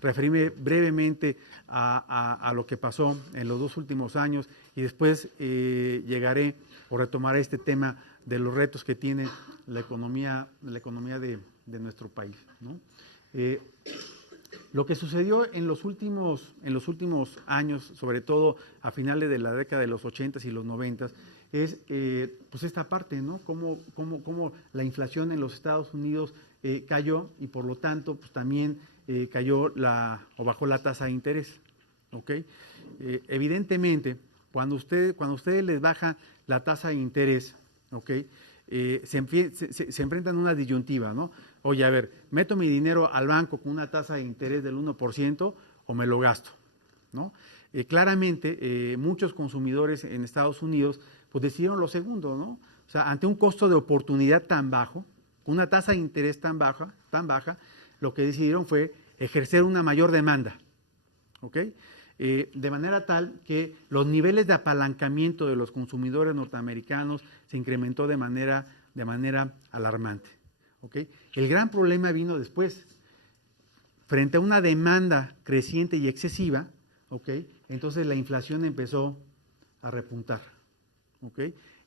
referirme brevemente a lo que pasó en los 2 últimos años y después llegaré o retomaré este tema de los retos que tiene la economía de nuestro país, ¿no? Lo que sucedió en los últimos años, sobre todo a finales de la década de los 80s y los 90s, es pues esta parte, ¿no? Cómo la inflación en los Estados Unidos cayó y por lo tanto pues también cayó bajó la tasa de interés, ¿ok? Evidentemente, cuando ustedes les baja la tasa de interés, ¿ok? Se enfrentan a una disyuntiva, ¿no? Oye, a ver, ¿meto mi dinero al banco con una tasa de interés del 1% o me lo gasto? ¿No? Claramente, muchos consumidores en Estados Unidos pues decidieron lo segundo, ¿no? O sea, ante un costo de oportunidad tan bajo, una tasa de interés tan baja, lo que decidieron fue ejercer una mayor demanda, ¿ok? De manera tal que los niveles de apalancamiento de los consumidores norteamericanos se incrementó de manera alarmante, ¿ok? El gran problema vino después, frente a una demanda creciente y excesiva, ¿ok? Entonces la inflación empezó a repuntar, ¿ok?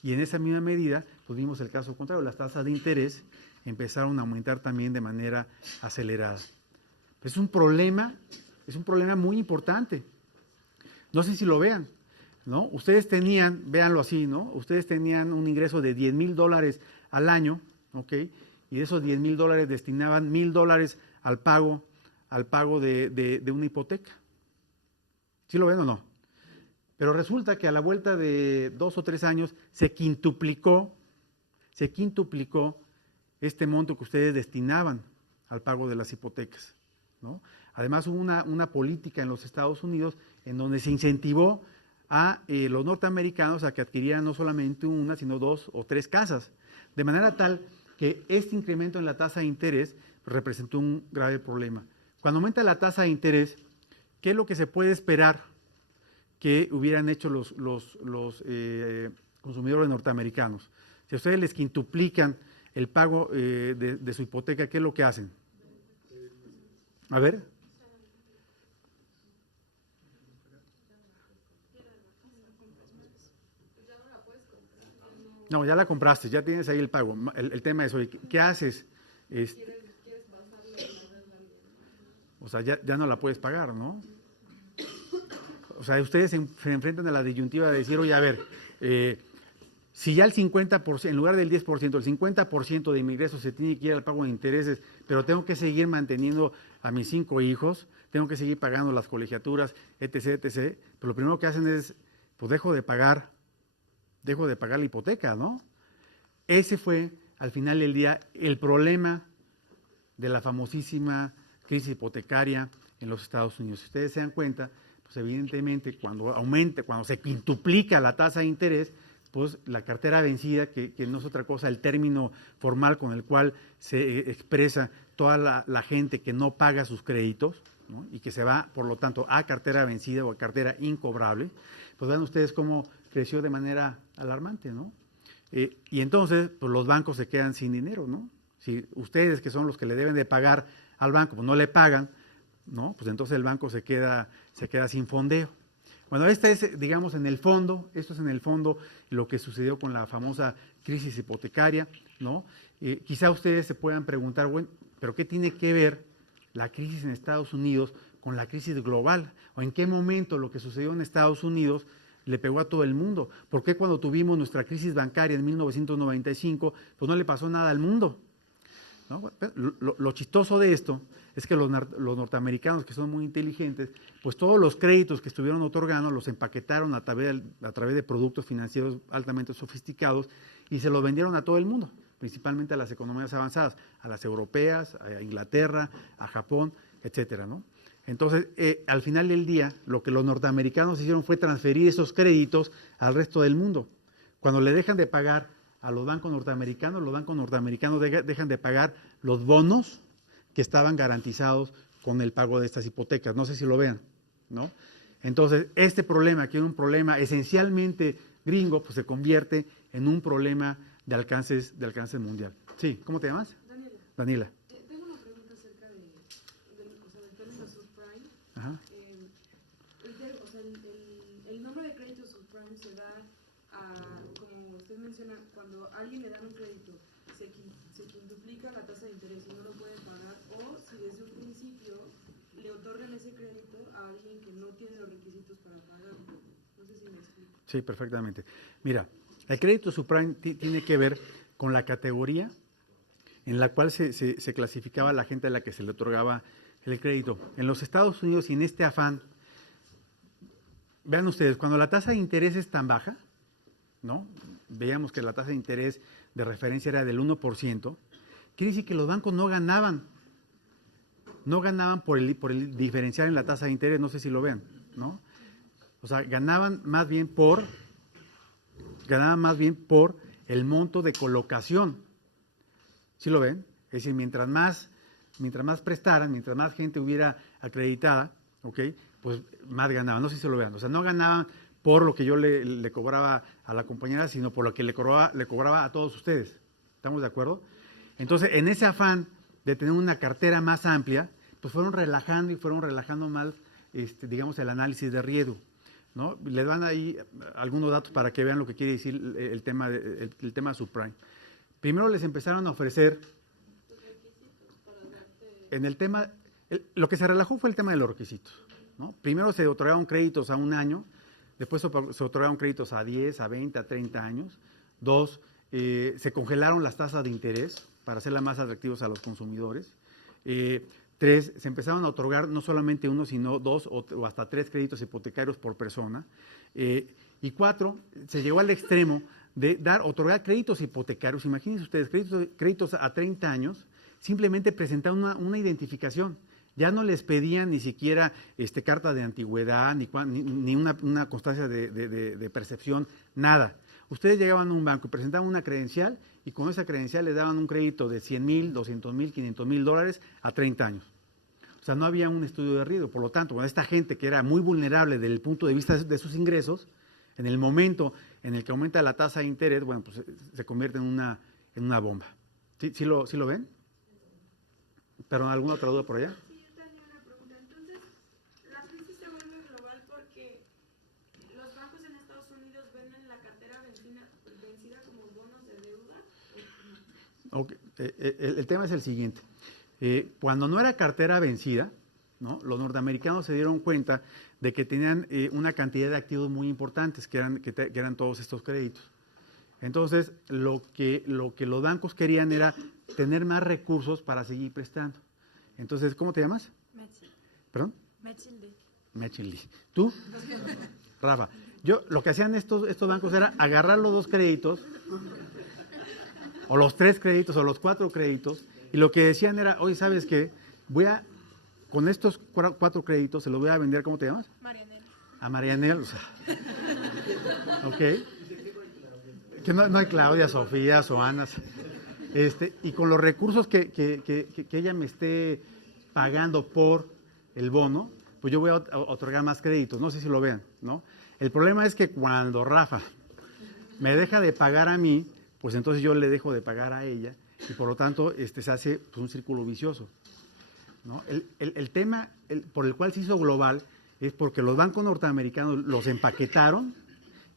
Y en esa misma medida, pues vimos el caso contrario, las tasas de interés empezaron a aumentar también de manera acelerada. Es un problema muy importante. No sé si lo vean, ¿no? Ustedes tenían, véanlo así, ¿no? Ustedes tenían un ingreso de $10,000 al año, ¿ok? Y de esos $10,000 destinaban $1,000 al pago de una hipoteca. ¿Sí lo ven o no? Pero resulta que a la vuelta de 2 o 3 años se quintuplicó este monto que ustedes destinaban al pago de las hipotecas, ¿no? Además hubo una política en los Estados Unidos en donde se incentivó a los norteamericanos a que adquirieran no solamente una, sino 2 o 3 casas, de manera tal que este incremento en la tasa de interés representó un grave problema. Cuando aumenta la tasa de interés, ¿qué es lo que se puede esperar que hubieran hecho los consumidores norteamericanos? Si a ustedes les quintuplican el pago de su hipoteca, ¿qué es lo que hacen? A ver. No, ya la compraste, ya tienes ahí el pago. El tema es, oye, ¿qué haces? O sea, ya no la puedes pagar, ¿no? O sea, ustedes se enfrentan a la disyuntiva de decir, oye, a ver, si ya el 50%, en lugar del 10%, el 50% de mi ingreso se tiene que ir al pago de intereses, pero tengo que seguir manteniendo a mis 5 hijos, tengo que seguir pagando las colegiaturas, etc., pues lo primero que hacen es, pues dejo de pagar la hipoteca, ¿no? Ese fue, al final del día, el problema de la famosísima crisis hipotecaria en los Estados Unidos. Si ustedes se dan cuenta, pues evidentemente cuando se quintuplica la tasa de interés, pues la cartera vencida, que no es otra cosa, el término formal con el cual se expresa toda la gente que no paga sus créditos, ¿no? Y que se va, por lo tanto, a cartera vencida o a cartera incobrable, pues vean ustedes cómo creció de manera alarmante, ¿no? Y entonces, pues los bancos se quedan sin dinero, ¿no? Si ustedes, que son los que le deben de pagar al banco, pues no le pagan, ¿no? Pues entonces el banco se queda sin fondeo. Bueno, esto es en el fondo lo que sucedió con la famosa crisis hipotecaria, ¿no? Quizá ustedes se puedan preguntar, bueno, ¿pero qué tiene que ver la crisis en Estados Unidos con la crisis global? ¿O en qué momento lo que sucedió en Estados Unidos le pegó a todo el mundo? ¿Por qué cuando tuvimos nuestra crisis bancaria en 1995, pues no le pasó nada al mundo? ¿No? Lo chistoso de esto es que los norteamericanos, que son muy inteligentes, pues todos los créditos que estuvieron otorgando los empaquetaron a través de productos financieros altamente sofisticados y se los vendieron a todo el mundo, principalmente a las economías avanzadas, a las europeas, a Inglaterra, a Japón, etcétera, ¿no? Entonces, al final del día, lo que los norteamericanos hicieron fue transferir esos créditos al resto del mundo. Cuando le dejan de pagar a los bancos norteamericanos dejan de pagar los bonos que estaban garantizados con el pago de estas hipotecas. No sé si lo vean, ¿no? Entonces, este problema, que era un problema esencialmente gringo, pues se convierte en un problema de alcance mundial. Sí, ¿cómo te llamas? Daniela. Daniela. Tengo una pregunta acerca del término subprime el nombre de crédito subprime se da a, como usted menciona, cuando a alguien le dan un crédito, se quintuplica la tasa de interés y no lo pueden pagar, o si desde un principio le otorgan ese crédito a alguien que no tiene los requisitos para pagarlo. No sé si me explico. Sí, perfectamente. Mira, el crédito subprime tiene que ver con la categoría en la cual se clasificaba la gente a la que se le otorgaba el crédito. En los Estados Unidos, y en este afán, vean ustedes, cuando la tasa de interés es tan baja, ¿no? Veíamos que la tasa de interés de referencia era del 1%, quiere decir que los bancos no ganaban por el diferencial en la tasa de interés, no sé si lo ven, ¿no? O sea, ganaban más bien por el monto de colocación. ¿Sí lo ven? Es decir, mientras más prestaran, mientras más gente hubiera acreditada, ¿ok? Pues más ganaban. No sé si lo vean. O sea, no ganaban por lo que yo le cobraba a la compañera, sino por lo que le cobraba a todos ustedes. ¿Estamos de acuerdo? Entonces, en ese afán de tener una cartera más amplia, pues fueron relajando más, digamos, el análisis de riesgo, ¿no? Les dan ahí algunos datos para que vean lo que quiere decir el tema subprime. Primero les empezaron a ofrecer, en el tema, lo que se relajó fue el tema de los requisitos, ¿no? Primero se otorgaron créditos a 1 año, después se otorgaron créditos a 10, a 20, a 30 años. 2, se congelaron las tasas de interés para hacerlas más atractivas a los consumidores. 3, se empezaron a otorgar no solamente 1, sino 2 o hasta 3 créditos hipotecarios por persona. Y 4, se llegó al extremo de otorgar créditos hipotecarios. Imagínense ustedes, créditos a 30 años, simplemente presentaron una identificación. Ya no les pedían ni siquiera carta de antigüedad, ni una constancia de percepción, nada. Ustedes llegaban a un banco y presentaban una credencial, y con esa credencial les daban un crédito de 100,000, 200,000, 500,000 dólares a 30 años. O sea, no había un estudio de riesgo. Por lo tanto, con esta gente que era muy vulnerable desde el punto de vista de sus ingresos, en el momento en el que aumenta la tasa de interés, bueno, pues se convierte en una bomba. ¿Sí lo ven? ¿Pero alguna otra duda por allá? Sí, yo tenía una pregunta. Entonces, la crisis se vuelve global porque los bancos en Estados Unidos venden la cartera vencida como bonos de deuda. Okay. El tema es el siguiente. Cuando no era cartera vencida, ¿no? Los norteamericanos se dieron cuenta de que tenían una cantidad de activos muy importantes, que eran todos estos créditos. Entonces, lo que los bancos querían era tener más recursos para seguir prestando. Entonces, ¿cómo te llamas? Metzl. ¿Perdón? Metzl. Metzl. ¿Tú? Rafa. Lo que hacían estos bancos era agarrar los 2 créditos, o los 3 créditos, o los 4 créditos, y lo que decían era, oye, ¿sabes qué? Con estos 4 créditos se los voy a vender, ¿cómo te llamas? Marianela. A Marianela, o sea. Ok. Que no hay Claudia, Sofía, Soanas. Y con los recursos que ella me esté pagando por el bono, pues yo voy a otorgar más créditos. No sé si lo vean, ¿no? El problema es que cuando Rafa me deja de pagar a mí, pues entonces yo le dejo de pagar a ella, y por lo tanto se hace pues, un círculo vicioso, ¿no? El tema por el cual se hizo global es porque los bancos norteamericanos los empaquetaron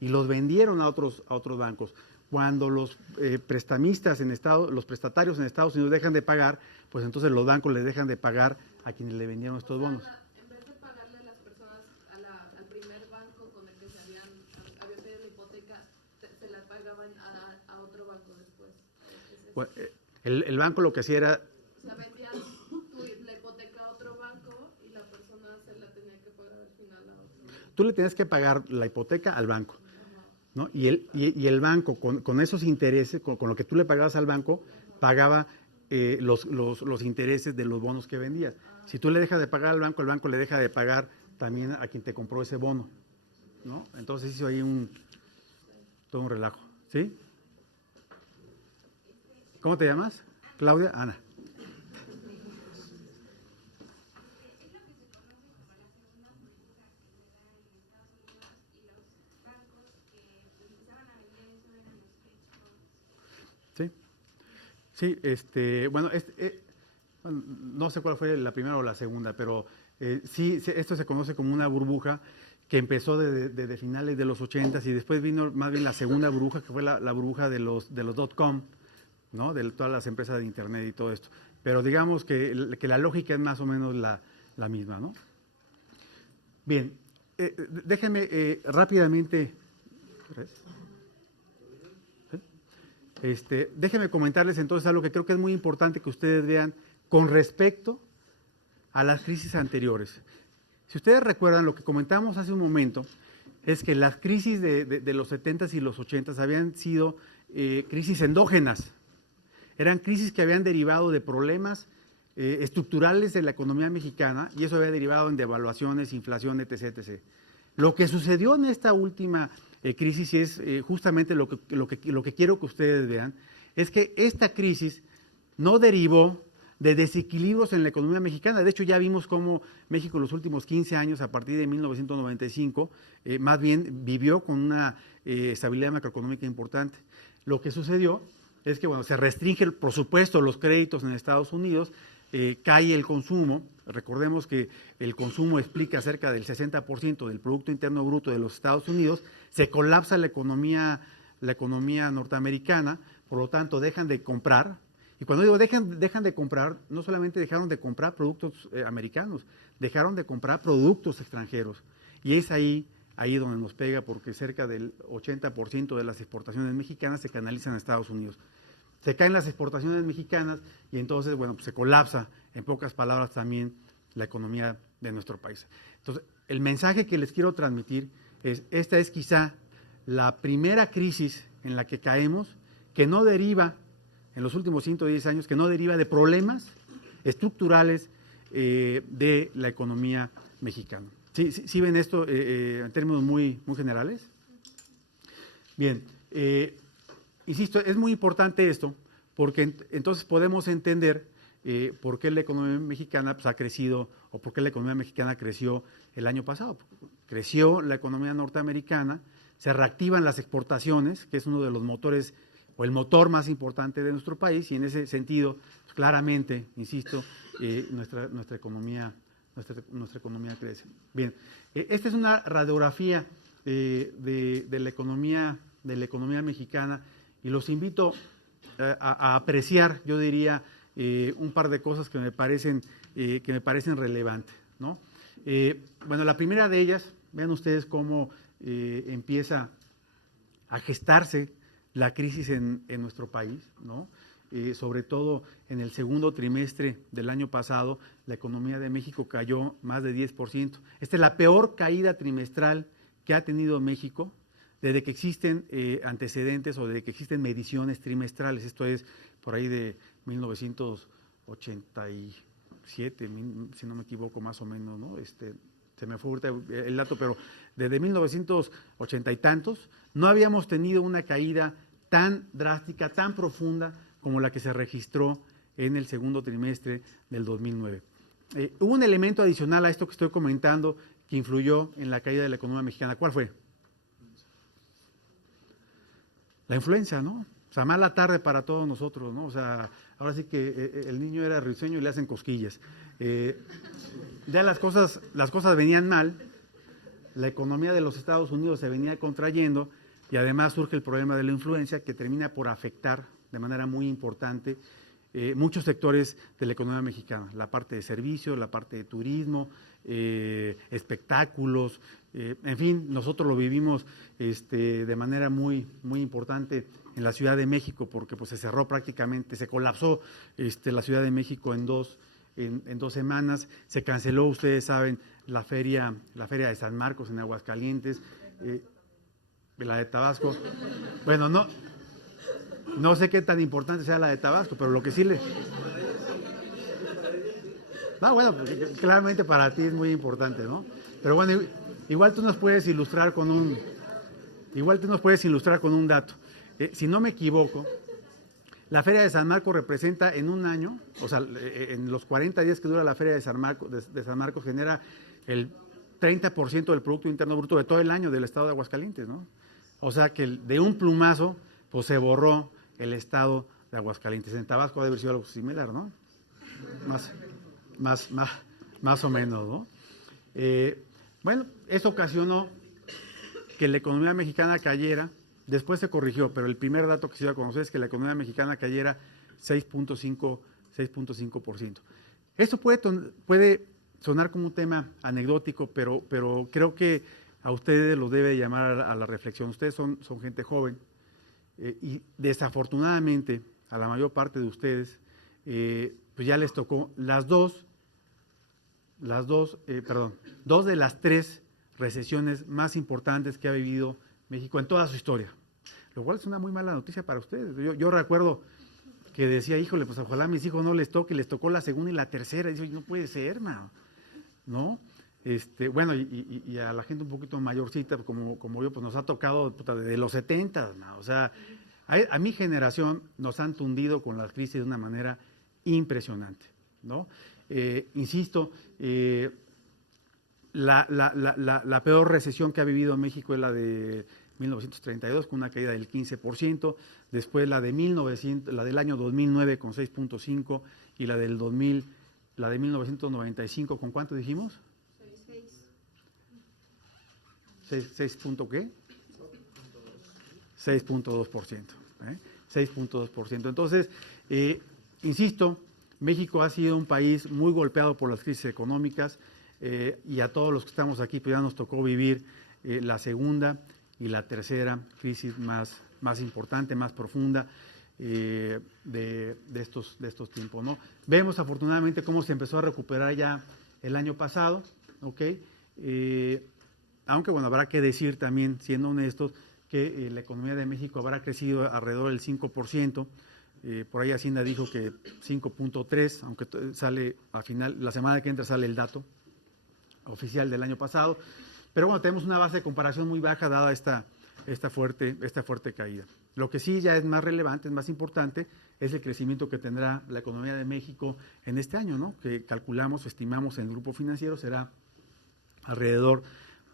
y los vendieron a otros bancos. Cuando los prestatarios en Estados Unidos dejan de pagar, pues entonces los bancos les dejan de pagar a quienes le vendieron estos bonos. En vez de pagarle a las personas al primer banco con el que había pedido la hipoteca, se la pagaban a otro banco después. Pues, el banco lo que hacía era... O sea, vendían la hipoteca a otro banco y la persona se la tenía que pagar al final a otro banco. Tú le tenías que pagar la hipoteca al banco, ¿no? Y el banco, con esos intereses, con lo que tú le pagabas al banco, pagaba los intereses de los bonos que vendías. Si tú le dejas de pagar al banco, el banco le deja de pagar también a quien te compró ese bono, ¿no? Entonces hizo ahí todo un relajo, ¿sí? ¿Cómo te llamas? Claudia, Ana. Sí, bueno, no sé cuál fue la primera o la segunda, pero sí, esto se conoce como una burbuja que empezó de finales de los 80s y después vino más bien la segunda burbuja, que fue la burbuja de los .com, ¿no? De todas las empresas de Internet y todo esto. Pero digamos que la lógica es más o menos la misma, ¿no? Bien, déjenme rápidamente... déjenme comentarles entonces algo que creo que es muy importante que ustedes vean con respecto a las crisis anteriores. Si ustedes recuerdan, lo que comentamos hace un momento es que las crisis de los 70s y los 80s habían sido crisis endógenas. Eran crisis que habían derivado de problemas estructurales de la economía mexicana y eso había derivado en devaluaciones, inflación, etc., etc. Lo que sucedió en esta última crisis es justamente lo que quiero que ustedes vean, es que esta crisis no derivó de desequilibrios en la economía mexicana. De hecho, ya vimos cómo México en los últimos 15 años, a partir de 1995, más bien vivió con una estabilidad macroeconómica importante. Lo que sucedió es que, bueno, se restringe, por supuesto, los créditos en Estados Unidos, cae el consumo. Recordemos que el consumo explica cerca del 60% del Producto Interno Bruto de los Estados Unidos, se colapsa la economía norteamericana, por lo tanto dejan de comprar. Y cuando digo dejan de comprar, no solamente dejaron de comprar productos americanos, dejaron de comprar productos extranjeros. Y es ahí donde nos pega, porque cerca del 80% de las exportaciones mexicanas se canalizan a Estados Unidos. Se caen las exportaciones mexicanas y entonces, bueno, pues se colapsa, en pocas palabras, también la economía de nuestro país. Entonces, el mensaje que les quiero transmitir es, esta es quizá la primera crisis en la que caemos, que no deriva, en los últimos 110 años, que no deriva de problemas estructurales de la economía mexicana. ¿Sí ven esto en términos muy generales? Bien, insisto, es muy importante esto, porque entonces podemos entender por qué la economía mexicana pues, ha crecido, o por qué la economía mexicana creció el año pasado. Creció la economía norteamericana, se reactivan las exportaciones, que es uno de los motores, o el motor más importante de nuestro país, y en ese sentido, pues, claramente, insisto, nuestra economía crece. Bien, esta es una radiografía de la economía mexicana, y los invito a apreciar, yo diría, un par de cosas que me parecen relevantes, ¿no? Bueno, la primera de ellas, vean ustedes cómo empieza a gestarse la crisis en nuestro país, ¿no? Sobre todo en el segundo trimestre del año pasado, la economía de México cayó más de 10%. Esta es la peor caída trimestral que ha tenido México desde que existen antecedentes o desde que existen mediciones trimestrales. Esto es por ahí de 1987, si no me equivoco, más o menos, ¿no? Se me fue ahorita el dato, pero desde 1980 y tantos no habíamos tenido una caída tan drástica, tan profunda como la que se registró en el segundo trimestre del 2009. Hubo un elemento adicional a esto que estoy comentando que influyó en la caída de la economía mexicana. ¿Cuál fue? La influenza, ¿no? O sea, mala tarde para todos nosotros, ¿no? O sea, ahora sí que el niño era risueño y le hacen cosquillas. Ya las cosas venían mal, la economía de los Estados Unidos se venía contrayendo y además surge el problema de la influenza que termina por afectar de manera muy importante muchos sectores de la economía mexicana, la parte de servicios, la parte de turismo, espectáculos, en fin, nosotros lo vivimos de manera muy importante en la Ciudad de México, porque pues se cerró prácticamente, se colapsó la Ciudad de México en dos semanas, se canceló, ustedes saben, la feria de San Marcos en Aguascalientes, la de Tabasco. Bueno, no sé qué tan importante sea la de Tabasco, pero lo que sí bueno, claramente para ti es muy importante, ¿no? Pero bueno, igual tú nos puedes ilustrar con un dato. Si no me equivoco, la Feria de San Marcos representa en un año, o sea, en los 40 días que dura la Feria de San Marcos genera el 30% del Producto Interno Bruto de todo el año del estado de Aguascalientes, ¿no? O sea que de un plumazo, pues se borró el estado de Aguascalientes. En Tabasco debe haber sido algo similar, ¿no? Más o menos, ¿no? Bueno, eso ocasionó que la economía mexicana cayera, después se corrigió, pero el primer dato que se dio a conocer es que la economía mexicana cayera 6.5%. Esto puede sonar como un tema anecdótico, pero creo que a ustedes los debe llamar a la reflexión. Ustedes son gente joven y desafortunadamente a la mayor parte de ustedes pues ya les tocó dos de las tres recesiones más importantes que ha vivido México en toda su historia, lo cual es una muy mala noticia para ustedes. Yo recuerdo que decía, híjole, pues ojalá a mis hijos no les toque, les tocó la segunda y la tercera, y dice, no puede ser, mano, ¿no? Bueno, y a la gente un poquito mayorcita, como yo, pues nos ha tocado desde los 70, ¿no? O sea, a mi generación nos han tundido con las crisis de una manera impresionante, ¿no? Insisto, la peor recesión que ha vivido México es la de 1932, con una caída del 15%, después la del año 2009 con 6.5% y la de 1995, ¿con cuánto dijimos? 6 punto ¿qué? 6.2%. 6.2%. Entonces, insisto, México ha sido un país muy golpeado por las crisis económicas y a todos los que estamos aquí pues ya nos tocó vivir la segunda y la tercera crisis más importante, más profunda de estos tiempos, ¿no? Vemos afortunadamente cómo se empezó a recuperar ya el año pasado, ¿ok? Aunque bueno, habrá que decir también, siendo honestos, que la economía de México habrá crecido alrededor del 5%, por ahí Hacienda dijo que 5.3%, aunque sale al final, la semana que entra sale el dato oficial del año pasado, pero bueno, tenemos una base de comparación muy baja dada esta fuerte caída. Lo que sí ya es más relevante, es más importante, es el crecimiento que tendrá la economía de México en este año, ¿no? Que estimamos en el grupo financiero será alrededor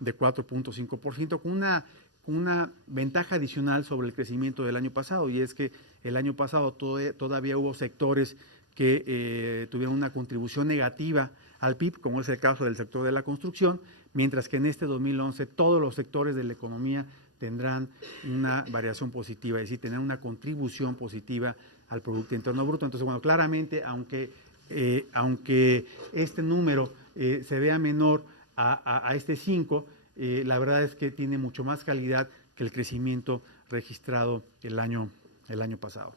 de 4.5%, con una ventaja adicional sobre el crecimiento del año pasado, y es que el año pasado todavía hubo sectores que tuvieron una contribución negativa al PIB, como es el caso del sector de la construcción, mientras que en este 2011 todos los sectores de la economía tendrán una variación positiva, es decir, tendrán una contribución positiva al Producto Interno Bruto. Entonces, bueno, claramente, aunque este número se vea menor a este 5, la verdad es que tiene mucho más calidad que el crecimiento registrado el año pasado.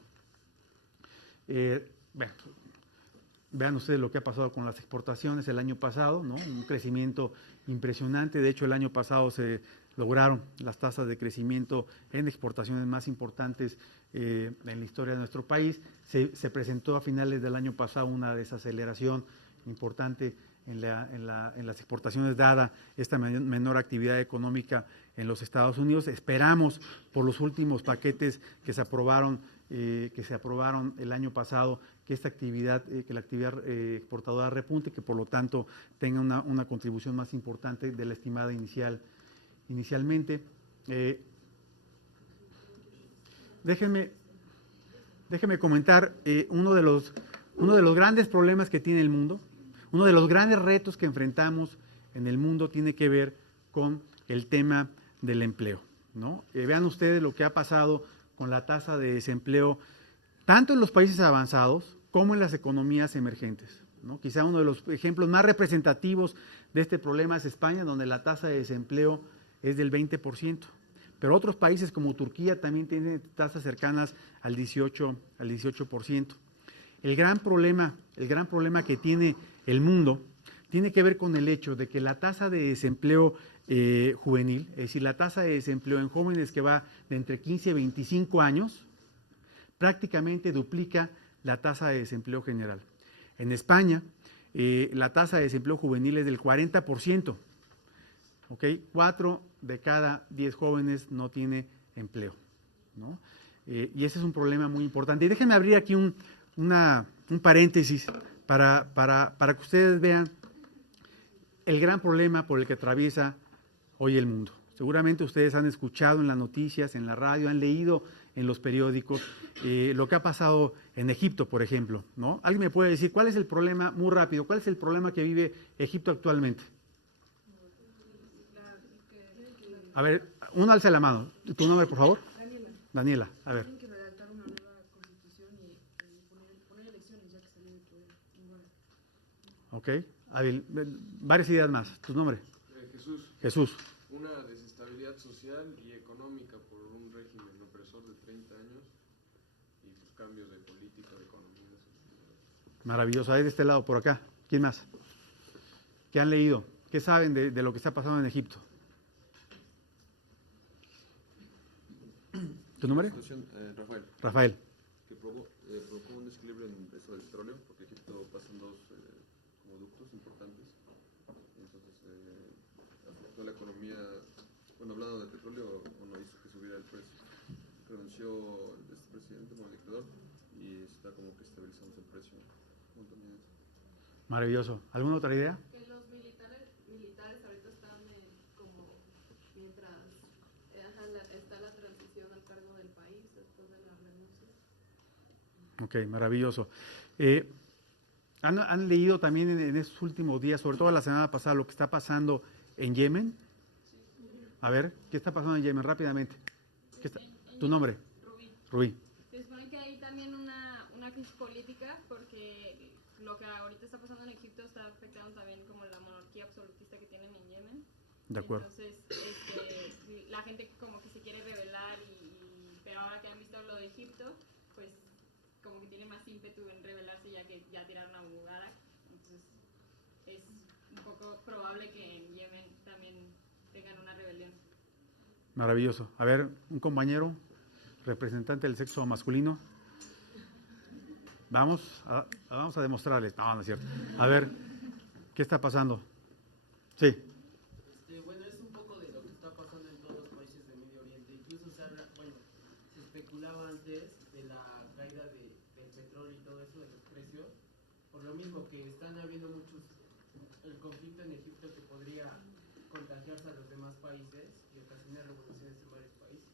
Vean ustedes lo que ha pasado con las exportaciones el año pasado, ¿no? Un crecimiento impresionante. De hecho, el año pasado se lograron las tasas de crecimiento en exportaciones más importantes en la historia de nuestro país. Se presentó a finales del año pasado una desaceleración importante en las exportaciones, dada esta menor actividad económica en los Estados Unidos. Esperamos, por los últimos paquetes que se aprobaron el año pasado, que esta actividad, que la actividad exportadora repunte, que por lo tanto tenga una contribución más importante de la estimada inicialmente. Déjenme comentar uno de los grandes problemas que tiene el mundo. Uno de los grandes retos que enfrentamos en el mundo tiene que ver con el tema del empleo, ¿no? Vean ustedes lo que ha pasado con la tasa de desempleo, tanto en los países avanzados como en las economías emergentes, ¿no? Quizá uno de los ejemplos más representativos de este problema es España, donde la tasa de desempleo es del 20%. Pero otros países como Turquía también tienen tasas cercanas al 18%. El gran problema que tiene el mundo tiene que ver con el hecho de que la tasa de desempleo juvenil, es decir, la tasa de desempleo en jóvenes que va de entre 15 y 25 años, prácticamente duplica la tasa de desempleo general. En España, la tasa de desempleo juvenil es del 40%. ¿Ok? 4 de cada 10 jóvenes no tiene empleo, ¿no? Y ese es un problema muy importante. Y déjenme abrir aquí un paréntesis para que ustedes vean el gran problema por el que atraviesa hoy el mundo. Seguramente ustedes han escuchado en las noticias, en la radio, han leído en los periódicos lo que ha pasado en Egipto, por ejemplo, ¿no? ¿Alguien me puede decir cuál es el problema, muy rápido, cuál es el problema que vive Egipto actualmente? A ver, uno alza la mano. ¿Tu nombre, por favor? Daniela, Daniela, a ver. tienen que redactar una nueva constitución y poner elecciones ya que salió de poder. Igual. Ok. Adil, varias ideas más. ¿Tu nombre? Jesús, Jesús. una desestabilidad social y económica por un régimen opresor de 30 años y pues cambios de política, de economía. Maravilloso. Ahí de este lado, por acá. ¿Quién más? ¿Qué han leído? ¿Qué saben de lo que está pasando en Egipto? ¿Tu nombre? Rafael, Rafael. que provocó un desequilibrio en el precio del petróleo, porque Egipto pasan dos como ductos importantes. Entonces, afectó la economía. Bueno, hablando de petróleo, bueno, hizo que subiera el precio. Renunció este presidente como dictador y está como que estabilizándose el precio. Maravilloso. ¿Alguna otra idea? Que los militares ahorita están como mientras está la transición al cargo del país después de la renuncia. Ok, maravilloso. ¿Han leído también en estos últimos días, sobre todo la semana pasada, lo que está pasando en Yemen? A ver, ¿qué está pasando en Yemen? Rápidamente. ¿Tu nombre? Rubí. Se supone que hay también una crisis política porque lo que ahorita está pasando en Egipto está afectando también como la monarquía absolutista que tienen en Yemen. De acuerdo. Entonces, la gente como que se quiere rebelar, pero ahora que han visto lo de Egipto, pues como que tiene más ímpetu en rebelarse ya que ya tiraron a Mubarak. Entonces, es un poco probable que en Yemen también tengan una rebelión. Maravilloso. A ver, un compañero, representante del sexo masculino. Vamos a demostrarles. No, no es cierto. A ver, ¿qué está pasando? Sí. Bueno, es un poco de lo que está pasando en todos los países del Medio Oriente. Incluso se especulaba antes de la caída del petróleo y todo eso, de los precios, por lo mismo que están habiendo el conflicto en Egipto que podría contagiarse a los demás países y ocasionar revoluciones en varios países.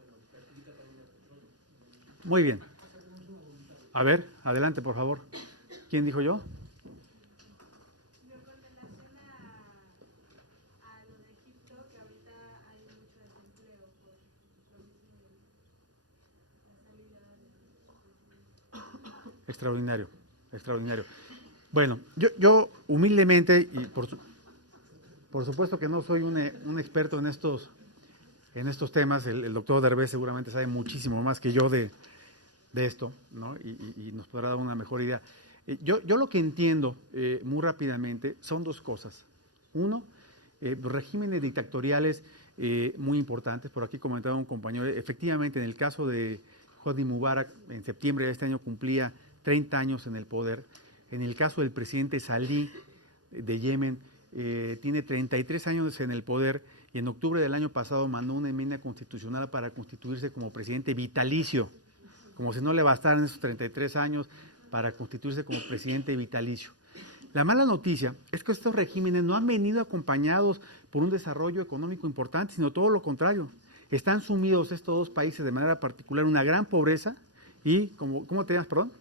Bueno, perjudica también al petróleo. Muy bien. A ver, adelante, por favor. ¿Quién dijo yo? Con relación a lo de Egipto, que ahorita hay mucho desempleo por lo mismo de la salida de... Extraordinario, extraordinario. Bueno, yo humildemente, y por supuesto que no soy un experto en estos temas, el doctor Derbez seguramente sabe muchísimo más que yo de esto, ¿no? Y nos podrá dar una mejor idea. Yo lo que entiendo muy rápidamente son dos cosas. Uno, regímenes dictatoriales muy importantes. Por aquí comentaba un compañero, efectivamente en el caso de Hosni Mubarak, en septiembre de este año cumplía 30 años en el poder. En el caso del presidente Salih de Yemen, tiene 33 años en el poder y en octubre del año pasado mandó una enmienda constitucional para constituirse como presidente vitalicio, como si no le bastaran esos 33 años para constituirse como presidente vitalicio. La mala noticia es que estos regímenes no han venido acompañados por un desarrollo económico importante, sino todo lo contrario. Están sumidos estos dos países de manera particular en una gran pobreza y, ¿cómo te llamas, perdón?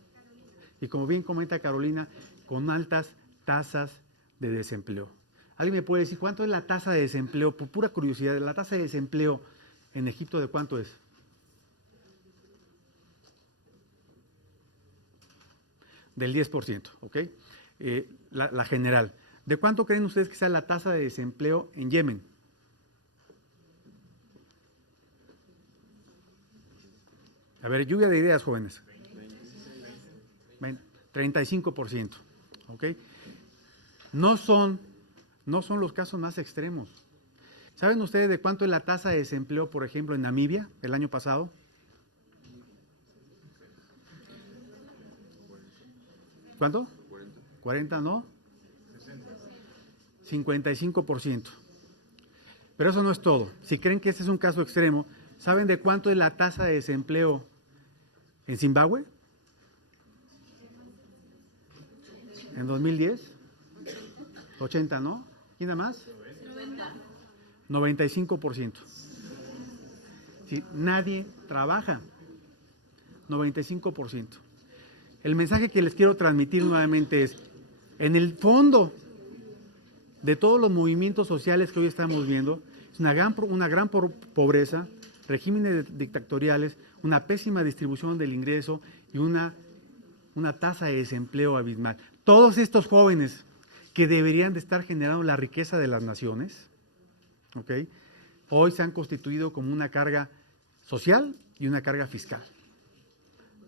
Y como bien comenta Carolina, con altas tasas de desempleo. ¿Alguien me puede decir cuánto es la tasa de desempleo? Por pura curiosidad, la tasa de desempleo en Egipto, ¿de cuánto es? Del 10%, ¿ok? La general. ¿De cuánto creen ustedes que sea la tasa de desempleo en Yemen? A ver, lluvia de ideas, jóvenes. 35%, ¿ok? No son los casos más extremos. ¿Saben ustedes de cuánto es la tasa de desempleo, por ejemplo, en Namibia el año pasado? ¿Cuánto? 40, ¿no? 55%. Pero eso no es todo. Si creen que este es un caso extremo, ¿saben de cuánto es la tasa de desempleo en Zimbabue? ¿En 2010? 80, ¿no? ¿Quién da más? 95%. Sí, nadie trabaja. 95%. El mensaje que les quiero transmitir nuevamente es, en el fondo de todos los movimientos sociales que hoy estamos viendo, Es una gran pobreza, regímenes dictatoriales, una pésima distribución del ingreso y una tasa de desempleo abismal. Todos estos jóvenes que deberían de estar generando la riqueza de las naciones, ¿ok?, hoy se han constituido como una carga social y una carga fiscal,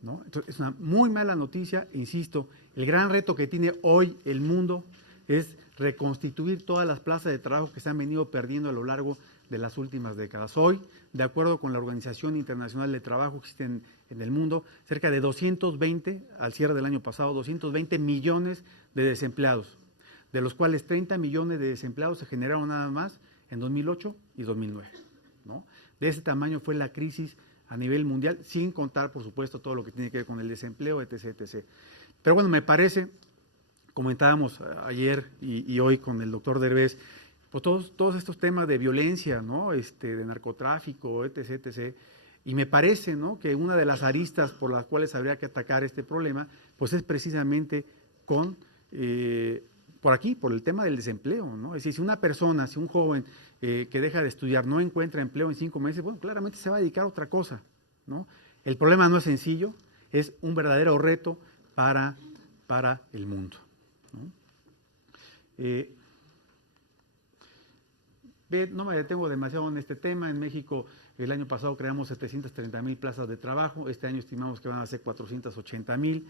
¿no? Entonces, es una muy mala noticia, insisto, el gran reto que tiene hoy el mundo es reconstituir todas las plazas de trabajo que se han venido perdiendo a lo largo de las últimas décadas. Hoy, de acuerdo con la Organización Internacional de Trabajo que existe en el mundo, cerca de 220, al cierre del año pasado, 220 millones de desempleados, de los cuales 30 millones de desempleados se generaron nada más en 2008 y 2009, ¿no? De ese tamaño fue la crisis a nivel mundial, sin contar, por supuesto, todo lo que tiene que ver con el desempleo, etc., etc. Pero bueno, me parece, comentábamos ayer y hoy con el doctor Derbez, pues todos estos temas de violencia, ¿no?, de narcotráfico, etc., etc., y me parece, ¿no?, que una de las aristas por las cuales habría que atacar este problema, pues es precisamente por aquí, por el tema del desempleo, ¿no? Es decir, si una persona, si un joven que deja de estudiar no encuentra empleo en 5 meses, bueno, claramente se va a dedicar a otra cosa, ¿no? El problema no es sencillo, es un verdadero reto para el mundo, ¿no? No me detengo demasiado en este tema. En México el año pasado creamos 730,000 plazas de trabajo, este año estimamos que van a ser 480,000.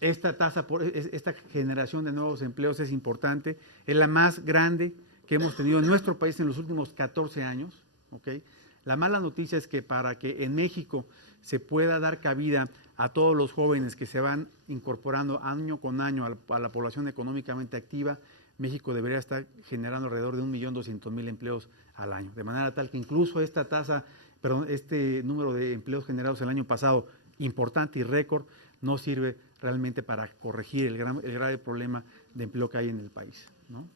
Esta generación de nuevos empleos es importante, es la más grande que hemos tenido en nuestro país en los últimos 14 años, ¿ok? La mala noticia es que para que en México se pueda dar cabida a todos los jóvenes que se van incorporando año con año a la población económicamente activa, México debería estar generando alrededor de 1.200.000 empleos al año, de manera tal que incluso este número de empleos generados el año pasado, importante y récord, no sirve realmente para corregir el grave problema de empleo que hay en el país, ¿no?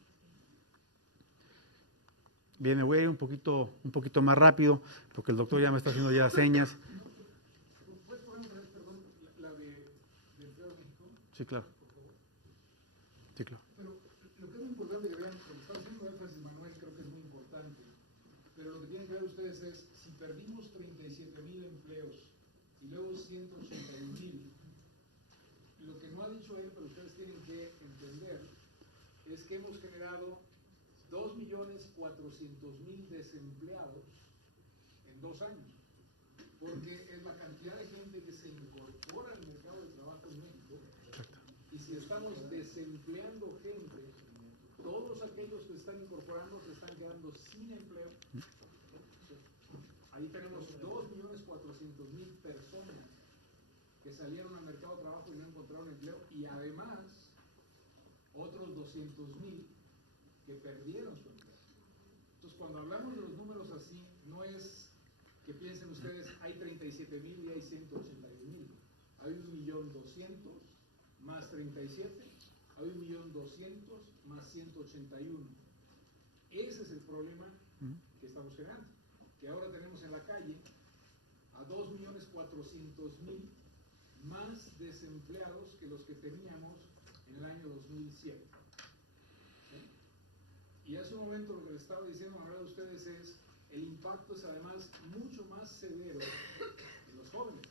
Bien, me voy a ir un poquito más rápido, porque el doctor ya me está haciendo ya señas. ¿Puedes poner otra vez, perdón, la de empleo en México? Sí, claro. Sí, claro. Pero lo que es muy importante que vean, lo que está haciendo énfasis Manuel, creo que es muy importante, pero lo que tienen que ver ustedes es, si perdimos 37,000 empleos y luego 181,000, lo que no ha dicho él, pero ustedes tienen que entender, es que hemos generado 2,400,000 desempleados en 2 años, porque es la cantidad de gente que se incorpora al mercado de trabajo en México, y si estamos desempleando gente, todos aquellos que están incorporando se están quedando sin empleo. Ahí tenemos 2,400,000 personas que salieron al mercado de trabajo y no encontraron empleo, y además otros 200,000 que perdieron su empleo. Entonces, cuando hablamos de los números así, no es que piensen ustedes, hay 37,000 y hay 181,000. Hay 1,200,000 más 37, hay 1,200,000 más 181. Ese es el problema que estamos generando, que ahora tenemos en la calle a 2,400,000 más desempleados que los que teníamos en el año 2007. ¿Sí? Y hace un momento lo que les estaba diciendo a ustedes es, el impacto es además mucho más severo en los jóvenes.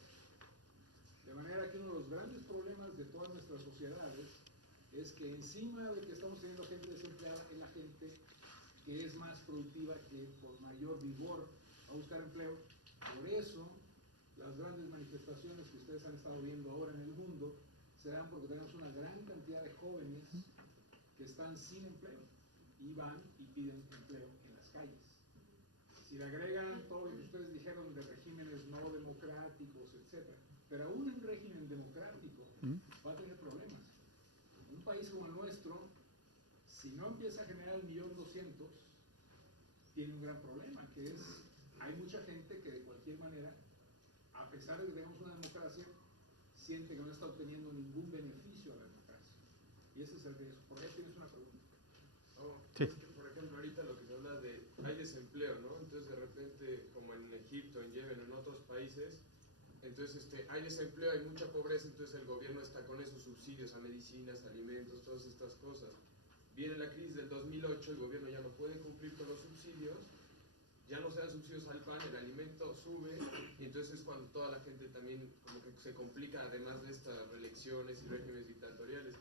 De manera que uno de los grandes problemas de todas nuestras sociedades es que encima de que estamos teniendo gente desempleada, es la gente que es más productiva, que con mayor vigor va a buscar empleo. Por eso, las grandes manifestaciones que ustedes han estado viendo ahora en el mundo se dan porque tenemos una gran cantidad de jóvenes que están sin empleo y van y piden empleo en las calles. Si le agregan todo lo que ustedes dijeron de regímenes no democráticos, etcétera, pero aún en régimen democrático va a tener problemas. Un país como el nuestro, si no empieza a generar 1,200,000, tiene un gran problema, que es, hay mucha gente que de cualquier manera, a pesar de que tenemos una democracia, siente que no está obteniendo ningún beneficio a la democracia. Y ese es el riesgo. Por ahí tienes una pregunta. Sí. Es que, por ejemplo, ahorita lo que se habla de, hay desempleo, ¿no? Entonces, de repente, como en Egipto, en Yemen, en otros países, entonces hay desempleo, hay mucha pobreza, entonces el gobierno está con esos subsidios a medicinas, alimentos, todas estas cosas. Viene la crisis del 2008, el gobierno ya no puede cumplir con los subsidios dan subsidios al pan, el alimento sube, y entonces es cuando toda la gente también como que se complica, además de estas reelecciones y regímenes dictatoriales.